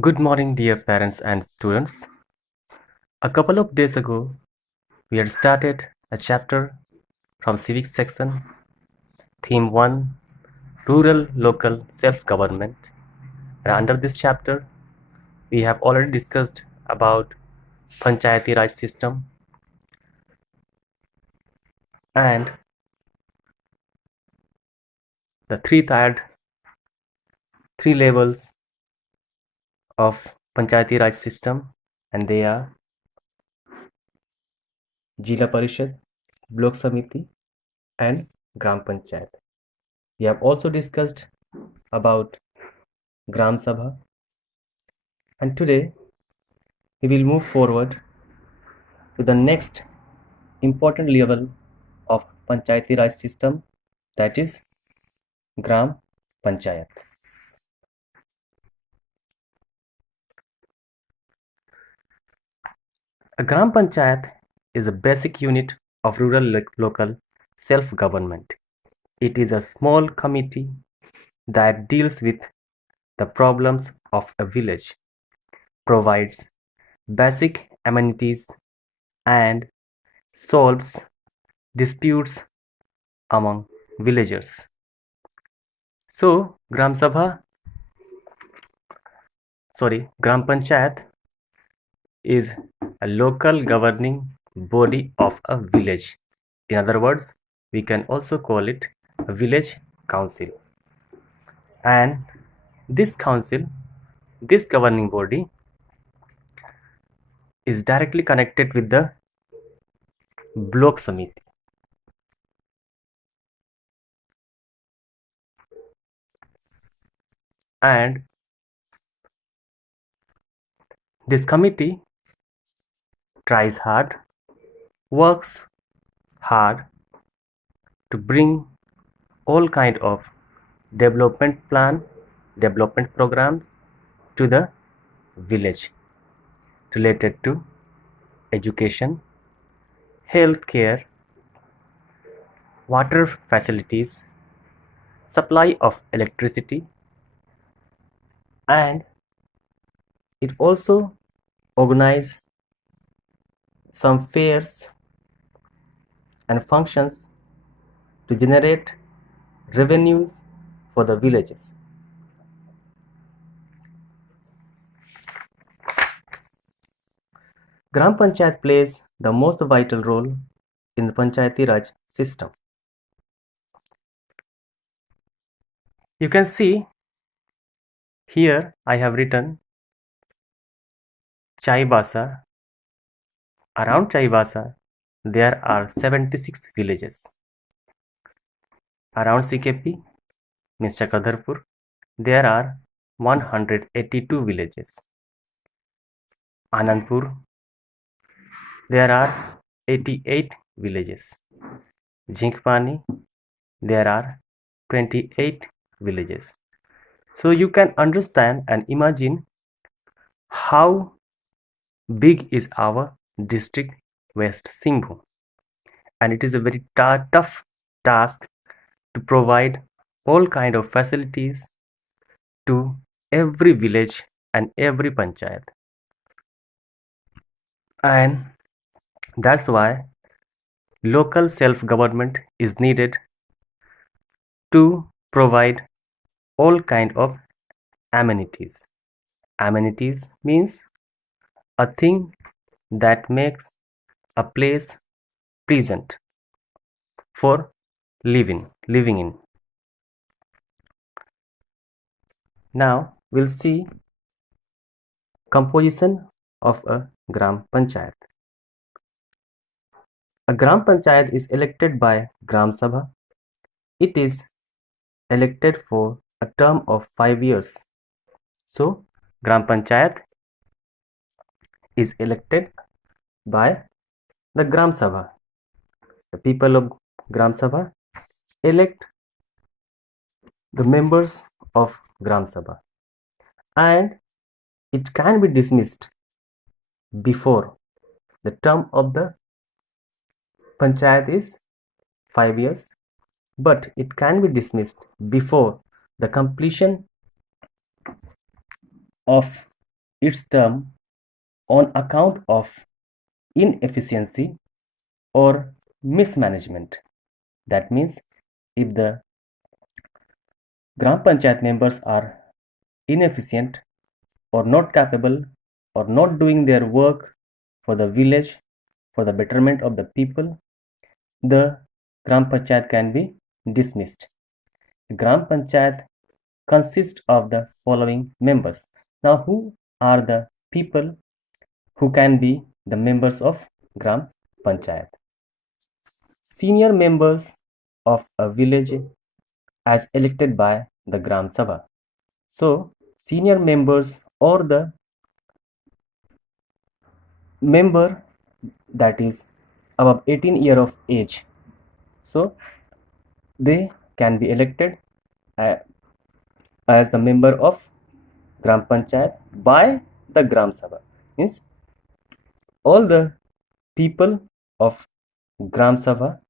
Good morning, dear parents and students. A couple of days ago, we had started a chapter from Civics section, Theme 1, Rural Local Self-Government. And under this chapter, we have already discussed about Panchayati Raj system and the three levels of Panchayati Raj system, and they are Jila Parishad, Blok Samiti, and Gram Panchayat. We have also discussed about Gram Sabha, and today we will move forward to the next important level of Panchayati Raj system, that is Gram Panchayat. A Gram Panchayat is a basic unit of rural local self-government. It is a small committee that deals with the problems of a village, provides basic amenities, and solves disputes among villagers. So, Gram Panchayat is a local governing body of a village. In other words, we can also call it a village council. And this council, this governing body, is directly connected with the Blok Samiti. And this committee tries hard, works hard to bring all kind of development program to the village related to education, healthcare, water facilities, supply of electricity, and it also organizes some fairs and functions to generate revenues for the villages. Gram Panchayat plays the most vital role in the Panchayati Raj system. You can see here I have written Chaibasa. Around Chaibasa, there are 76 villages. Around CKP, means Chakradharpur, there are 182 villages. Anandpur, there are 88 villages. Jinkpani, there are 28 villages. So you can understand and imagine how big is our district West Singhbhum, and it is a very tough task to provide all kind of facilities to every village and every panchayat. And that's why local self-government is needed to provide all kind of amenities. Amenities means a thing that makes a place pleasant for living in. Now we'll see composition of a Gram Panchayat. A Gram Panchayat is elected by Gram Sabha. It is elected for a term of 5 years. So, Gram Panchayat is elected by the Gram Sabha. The people of Gram Sabha elect the members of Gram Sabha, and it can be dismissed before the term of the Panchayat is 5 years, but it can be dismissed before the completion of its term on account of inefficiency or mismanagement. That means if the Gram Panchayat members are inefficient or not capable or not doing their work for the village, for the betterment of the people, the Gram Panchayat can be dismissed. Gram Panchayat consists of the following members. Now, who are the people who can be the members of Gram Panchayat? Senior members of a village as elected by the Gram Sabha. So, senior members or the member that is above 18 year of age, so they can be elected as the member of Gram Panchayat by the Gram Sabha. Means all the people of Gram Sabha,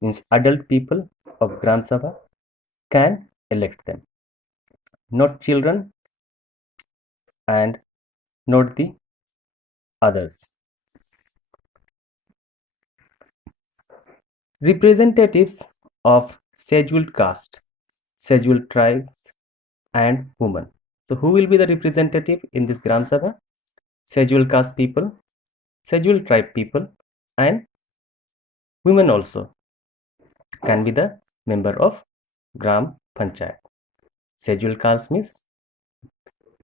means adult people of Gram Sabha, can elect them, not children and not the others. Representatives of scheduled caste, scheduled tribes and women. So who will be the representative in this Gram Sabha? Scheduled caste people, scheduled tribe people and women also can be the member of Gram Panchayat. Scheduled caste means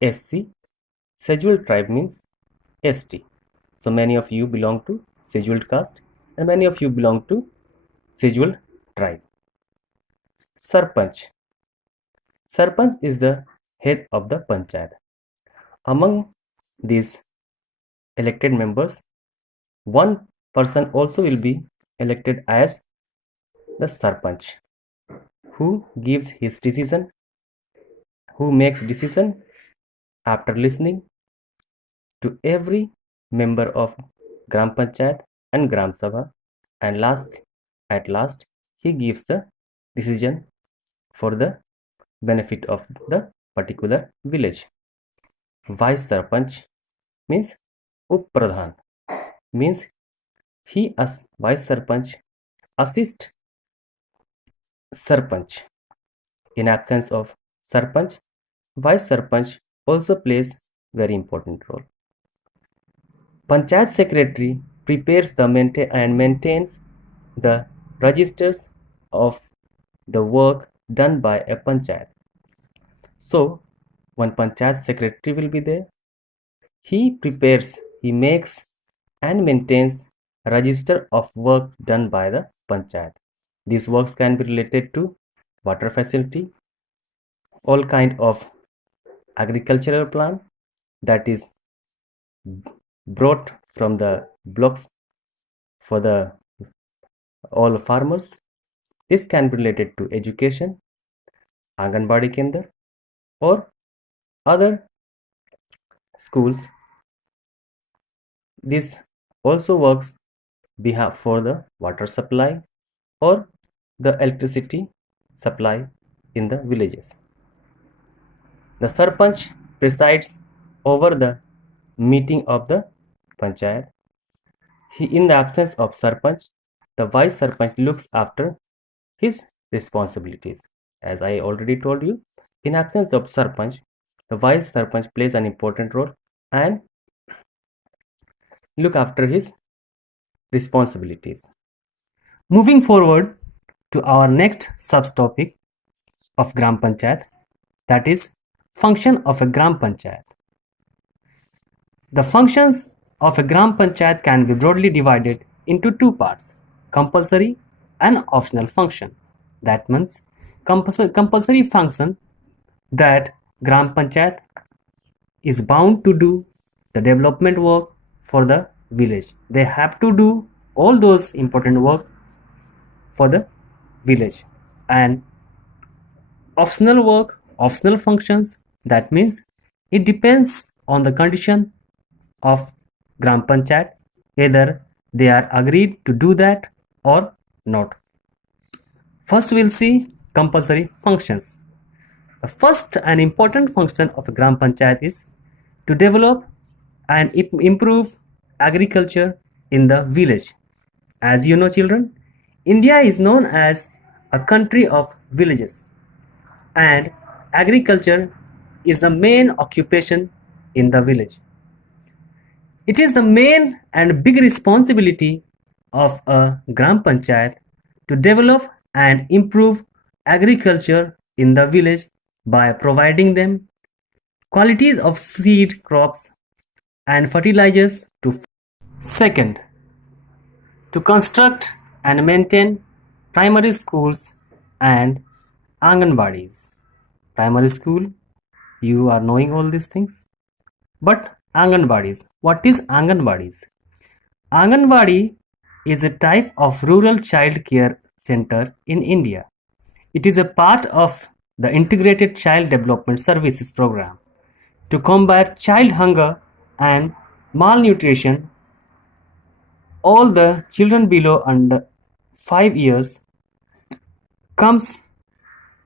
SC, scheduled tribe means ST. So many of you belong to scheduled caste and many of you belong to scheduled tribe. Sarpanch. Sarpanch is the head of the Panchayat. Among these elected members, one person also will be elected as the Sarpanch, who gives his decision, who makes decision after listening to every member of Gram Panchayat and Gram Sabha, and at last he gives the decision for the benefit of the particular village. Vice Sarpanch means Up-Pradhan, means he as Vice Sarpanch assist Sarpanch. In absence of Sarpanch, Vice Sarpanch also plays very important role. Panchayat Secretary prepares the and maintains the registers of the work done by a Panchayat. So, one Panchayat Secretary will be there. He prepares, he makes and maintains a register of work done by the Panchayat. These works can be related to water facility, all kind of agricultural plant that is brought from the blocks for the all farmers. This can be related to education, Anganwadi Kendra or other schools. This also works behalf for the water supply or the electricity supply in the villages. The Sarpanch presides over the meeting of the Panchayat. In the absence of Sarpanch, the Vice Sarpanch looks after his responsibilities. As I already told you, in absence of Sarpanch, the Vice Sarpanch plays an important role and look after his responsibilities. Moving forward to our next subtopic of Gram Panchayat, that is function of a Gram Panchayat. The functions of a Gram Panchayat can be broadly divided into two parts, compulsory and optional function. That means compulsory function that Gram Panchayat is bound to do the development work for the village. They have to do all those important work for the village. And optional work, optional functions, that means it depends on the condition of Gram Panchayat, either they are agreed to do that or not. First we'll see compulsory functions. The first and important function of a Gram Panchayat is to develop and improve agriculture in the village. As you know, children, India is known as a country of villages, and agriculture is the main occupation in the village. It is the main and big responsibility of a Gram Panchayat to develop and improve agriculture in the village by providing them qualities of seed crops and fertilizers to. Second, to construct and maintain primary schools and Anganwadis. Primary school, you are knowing all these things. But Anganwadis, what is Anganwadis? Anganwadi is a type of rural child care center in India. It is a part of the Integrated Child Development Services program to combat child hunger and malnutrition. All the children below under 5 years comes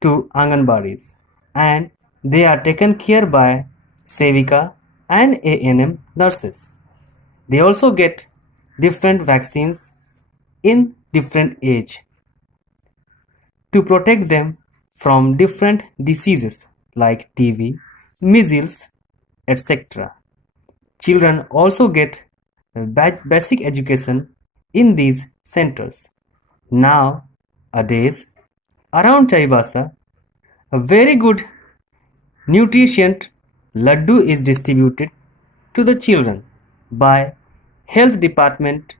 to Anganwadis, and they are taken care by Sevika and ANM nurses. They also get different vaccines in different age to protect them from different diseases like TB, measles, etc. Children also get basic education in these centers. Nowadays, around Chaibasa, a very good nutrient laddu is distributed to the children by health department,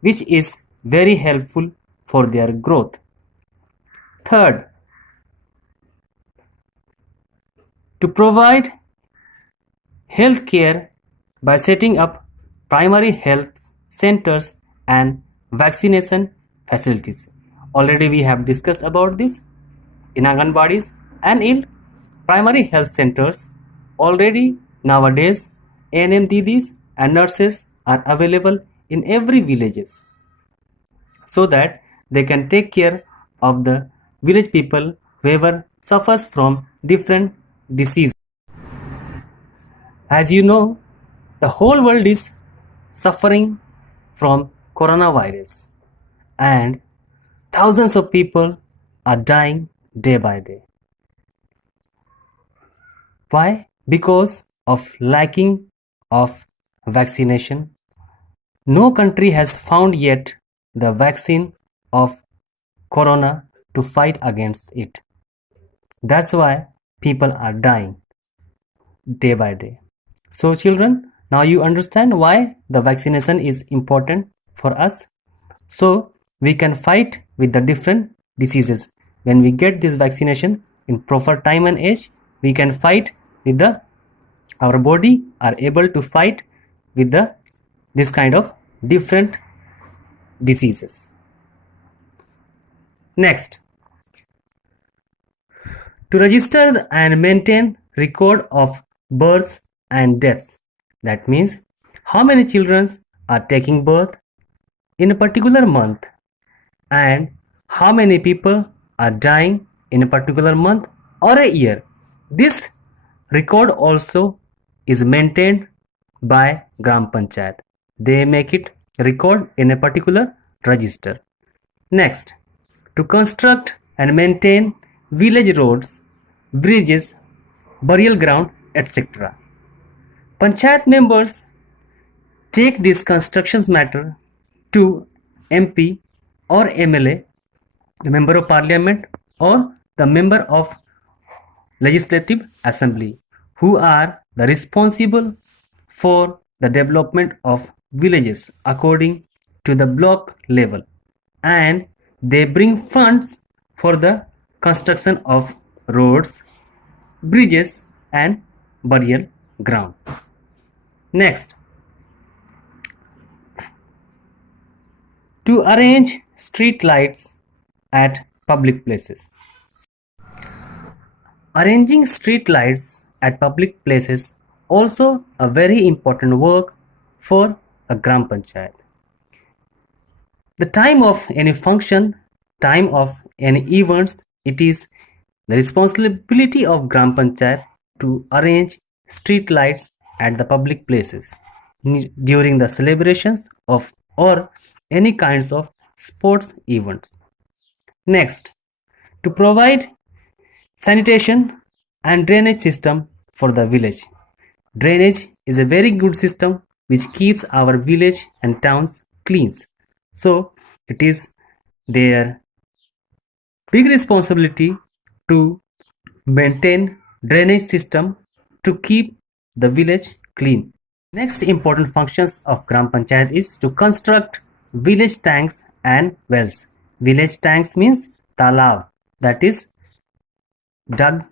which is very helpful for their growth. Third, to provide health care by setting up primary health centers and vaccination facilities. Already we have discussed about this in Anganwadis and in primary health centers. Already nowadays ANM Didis and nurses are available in every villages so that they can take care of the village people whoever suffers from different diseases. As you know, the whole world is suffering from coronavirus and thousands of people are dying day by day. Why? Because of lacking of vaccination. No country has found yet the vaccine of corona to fight against it. That's why people are dying day by day. So children, now you understand why the vaccination is important for us. So we can fight with the different diseases. When we get this vaccination in proper time and age, we can fight with our body are able to fight with this kind of different diseases. Next, to register and maintain record of births and deaths. That means how many children are taking birth in a particular month and how many people are dying in a particular month or a year. This record also is maintained by Gram Panchayat. They make it record in a particular register. Next, to construct and maintain village roads, bridges, burial ground, etc. Panchayat members take this constructions matter to MP or MLA, the member of parliament or the member of legislative assembly, who are the responsible for the development of villages according to the block level, and they bring funds for the construction of roads, bridges and burial ground. Next, to arrange street lights at public places. Arranging street lights at public places also a very important work for a Gram Panchayat. The time of any function, time of any events, it is the responsibility of Gram Panchayat to arrange street lights at the public places during the celebrations of or any kinds of sports events. Next, to provide sanitation and drainage system for the village. Drainage is a very good system which keeps our village and towns clean. So it is their big responsibility to maintain drainage system to keep the village clean. Next important functions of Gram Panchayat is to construct village tanks and wells. Village tanks means talab, that is dug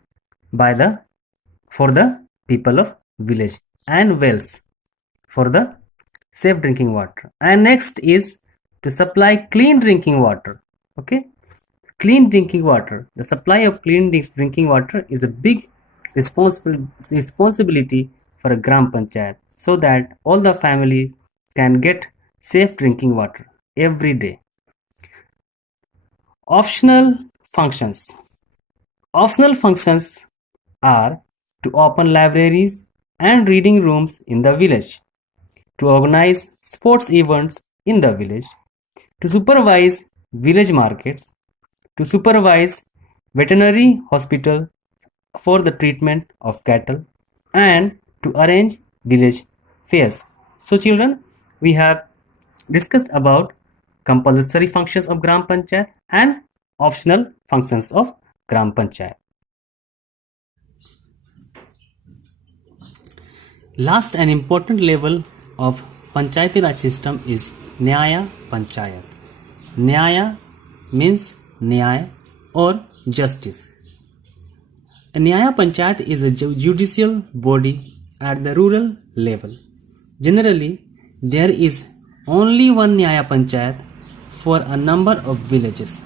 by the for the people of village, and wells for the safe drinking water. And next is to supply clean drinking water. Okay, clean drinking water. The supply of clean drinking water is a big responsibility for a Gram Panchayat, so that all the families can get safe drinking water every day. Optional functions. Optional functions are to open libraries and reading rooms in the village, to organize sports events in the village, to supervise village markets, to supervise veterinary hospital for the treatment of cattle, and to arrange village fairs. So children, we have discussed about compulsory functions of Gram Panchayat and optional functions of Gram Panchayat. Last and important level of Panchayati Raj system is Nyaya Panchayat. Nyaya means Nyaya or justice. A Nyaya Panchayat is a judicial body at the rural level. Generally, there is only one Nyaya Panchayat for a number of villages.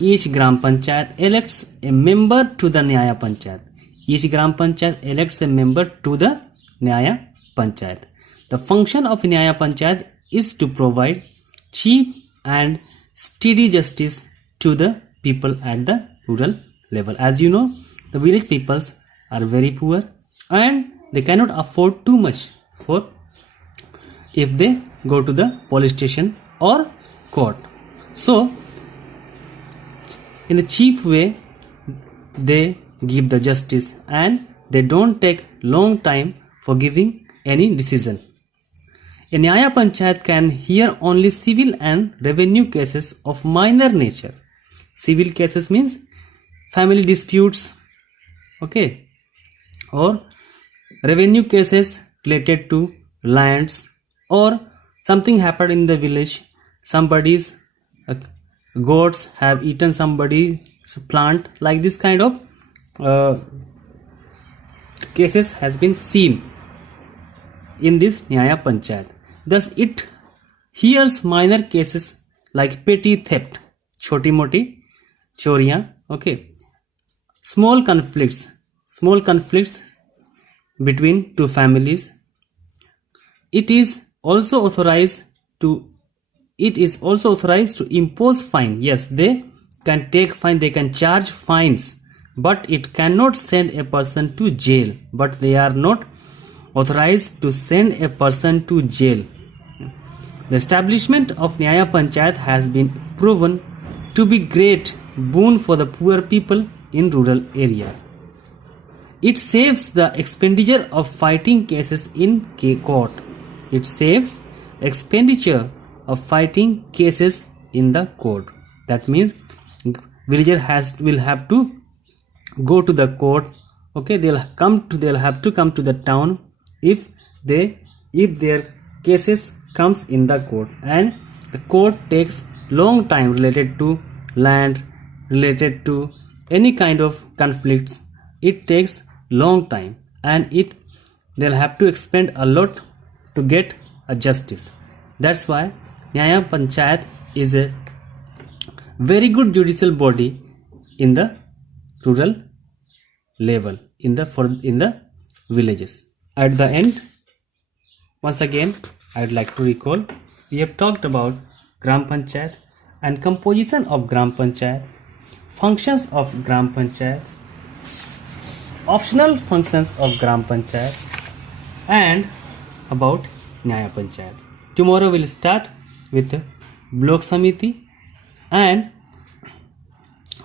Each Gram Panchayat elects a member to the Nyaya Panchayat. Each Gram Panchayat elects a member to the Nyaya Panchayat. The function of Nyaya Panchayat is to provide cheap and steady justice to the people at the rural level. As you know, the village peoples are very poor and they cannot afford too much for if they go to the police station or court. So in a cheap way they give the justice and they don't take long time for giving any decision. A Nyaya Panchayat can hear only civil and revenue cases of minor nature. Civil cases means family disputes, okay, or revenue cases related to lands, or something happened in the village, somebody's goats have eaten somebody's plant, like this kind of cases has been seen in this Nyaya Panchayat. Thus it hears minor cases like petty theft, choti moti choriyan, okay, small conflicts between two families. It is also authorized to impose fine. Yes, they can take fine, they can charge fines, but it cannot send a person to jail. But they are not authorized to send a person to jail. The establishment of Nyaya Panchayat has been proven to be great boon for the poor people in rural areas. It saves the expenditure of fighting cases in court. It saves expenditure of fighting cases in the court. That means villager will have to go to the court. Okay, they'll have to come to the town if their cases comes in the court, and the court takes long time related to land, related to any kind of conflicts. It takes long time and they'll have to expend a lot to get a justice. That's why Nyaya Panchayat is a very good judicial body in the rural level, in the villages. At the end, once again, I'd like to recall, we have talked about Gram Panchayat and composition of Gram Panchayat, functions of Gram Panchayat, optional functions of Gram Panchayat, and about Nyaya Panchayat. Tomorrow we'll start with Blok Samiti and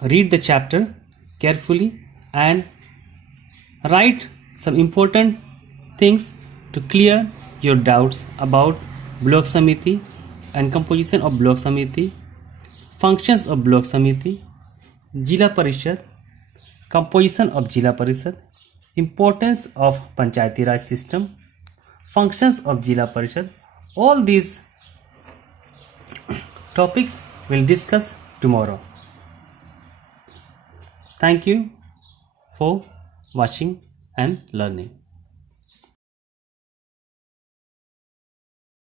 read the chapter carefully and write some important things to clear your doubts about Blok Samiti and composition of Blok Samiti, functions of Blok Samiti, Jila Parishad, composition of Jila Parishad, importance of Panchayati Raj system, functions of Jila Parishad. All these topics we'll discuss tomorrow. Thank you for watching and learning.